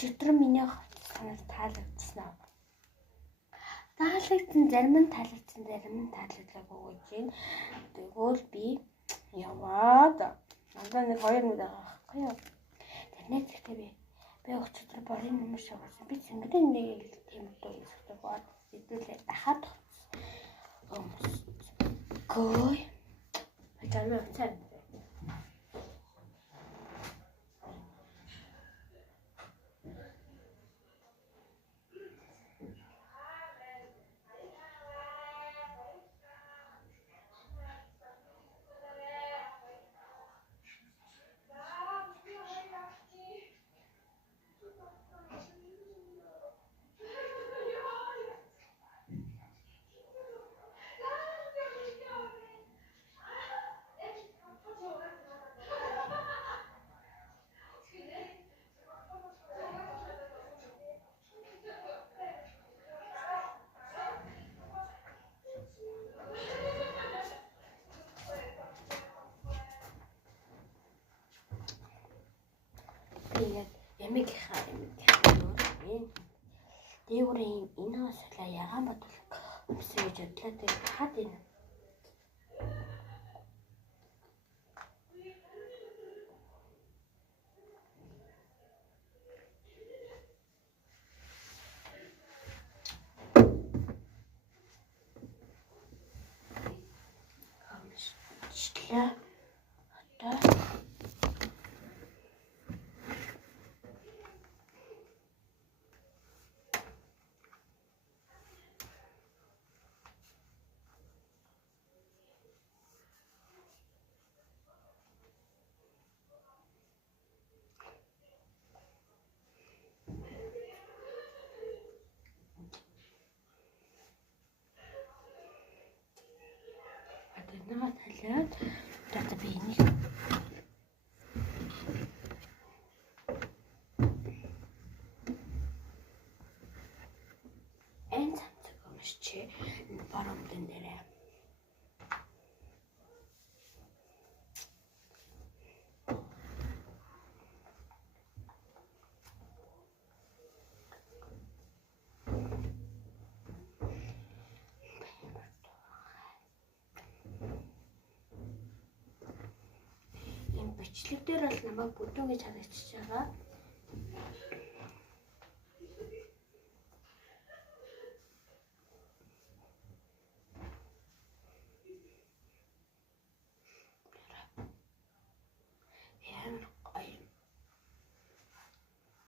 Өчигдөр миний санал таалагдсан аа. Таалагдсан, зарим нь таалагдсан, зарим нь таалагдаагүй гэж байна. Тэгвэл би яваад надад нэг 2 минут авахгүй юу? Тэрнээ гэхдээ би өчигдөр борын нэмэр шавсан. Би зингэрийн нэг тийм дуу хэлсэн бод хэдүүлээ дахиад гой. Ажаалаа цаа. Ямиг дээгүүрийн энэ хосла ягаан бодлоо өмсөж бодлоо тэг хаад энэ штлээ одоо Надад талаад одоо би энийг энэ цамцаг өмсчээ баруун дээрээ бичлэг дээр бол намайг бүдүүн гэж харагдчихж байгаа.